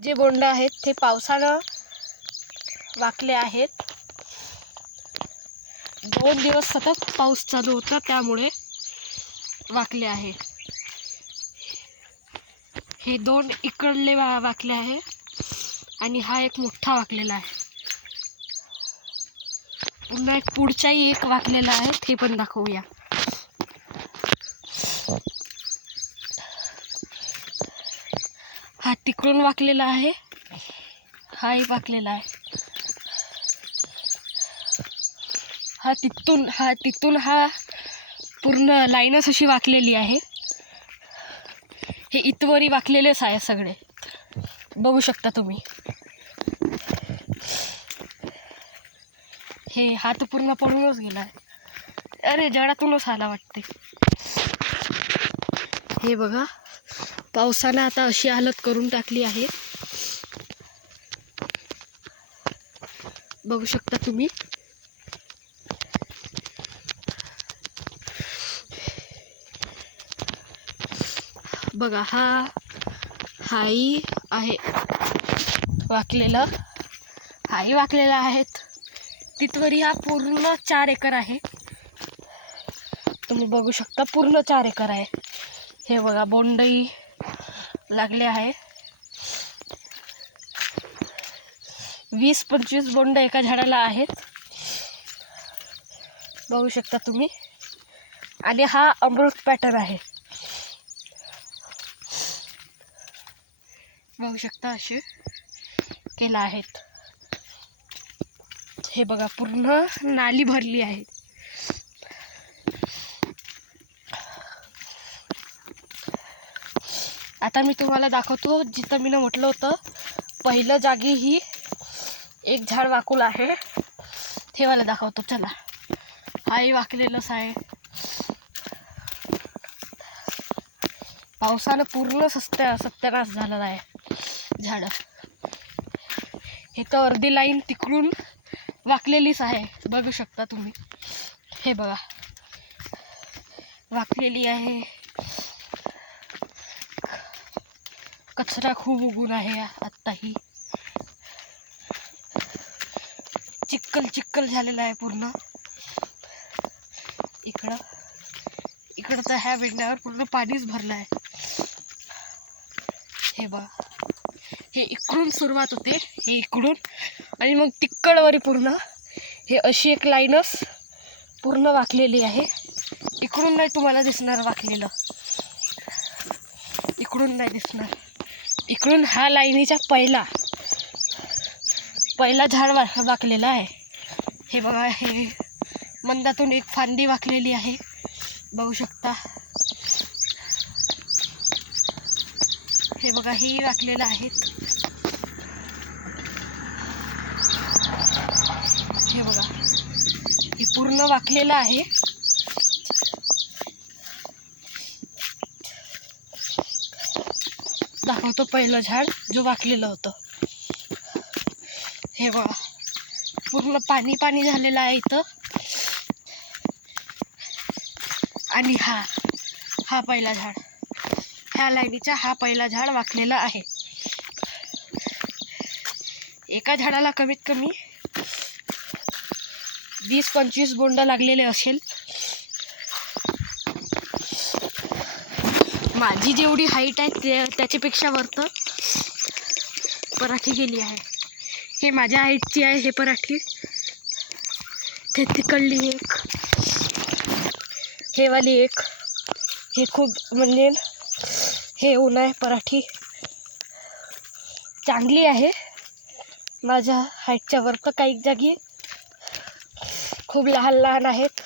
जे बोंड आहेत ते पावसानं वाकले आहेत. दोन दिवस सतत पाऊस चालू होता त्यामुळे वाकले आहे. हे दोन इकडले वा वाकले आहे आणि हा एक मोठा वाकलेला आहे. पुन्हा एक पुढच्याही एक वाकलेला आहे ते पण दाखवूया. हा तिकडून वाकलेला आहे. हाही वाकलेला आहे. हा तिथून हा तिथून हा पूर्ण लाईनच अशी वाकलेली आहे. हे इतवरी वाकलेलेच आहे सगळे. बघू शकता तुम्ही. हे हात पूर्ण पडूनच गेला आहे अरे जडातूनच आला वाटते. हे बघा. पावसानं आता अशी हालत करून टाकली आहे. बघू शकता तुम्ही. बघा हा हाही आहे वाकलेलं. हाही वाकलेला आहेत तिथवरी हा पूर्ण चार एकर आहे. तुम्ही बघू शकता पूर्ण चार एकर आहे. हे बघा बोंडई लागले आहे. वीस पंचवीस बोंड एका झाडाला आहेत. बघू शकता तुम्ही. आणि हा अमृत पॅटर्न आहे. बघू शकता असे केला आहेत. हे बघा पूर्ण नाली भरली आहे. आता मी तुम्हाला दाखवतो जिथं मी म्हटलं होतं पहिलं जागी ही एक झाड वाकूल आहे. ते मला दाखवतो चला. हाही वाकलेलंच आहे. पावसानं पूर्ण सत्या सत्यानाश झालेला आहे झाडं. हे तर अर्धी लाईन तिकडून वाकलेलीच आहे. बघू शकता तुम्ही. हे बघा. वाकलेली आहे. कचरा खूप उगून आहे आत्ताही. चिक्कल चिक्कल झालेला आहे पूर्ण. इकडं इकडं तर ह्या विंड्यावर पूर्ण पाणीच भरलं आहे हे बा हे इकडून सुरुवात होते हे इकडून. आणि मग तिक्कडवरी पूर्ण. हे अशी एक लाईनच पूर्ण वाकलेली आहे. इकडून नाही तुम्हाला दिसणार वाकलेलं. इकडून नाही दिसणार. इकडून हा लाईनीचा पहिला पहिला झाड वा वाकलेला आहे. हे बघा हे मंदातून एक फांदी वाकलेली आहे. बघू शकता. हे बघा हे वाकलेलं आहेत हे बघा हे पूर्ण वाकलेलं आहे. दाखवतो पहिलं झाड जो वाकलेलं होतं. हे बघा. पूर्ण पाणी पाणी झालेलं आहे इथं. आणि हा हा पहिला झाड. ह्या लाईनीचा हा पहिला झाड वाकलेला आहे. एका झाडाला कमीत कमी वीस पंचवीस बोंड लागलेले असेल. माझी जेवढी हाईट आहे ते त्याच्यापेक्षा वरत पराठी गेली आहे. हे माझ्या हाईटची आहे हे पराठी. ते तिकडली एक. हे वाली एक. हे खूप म्हणजे हे ऊन आहे पराठी. चांगली आहे. माझ्या हाईटच्या वर तर काही जागी खूप लहान लहान आहेत.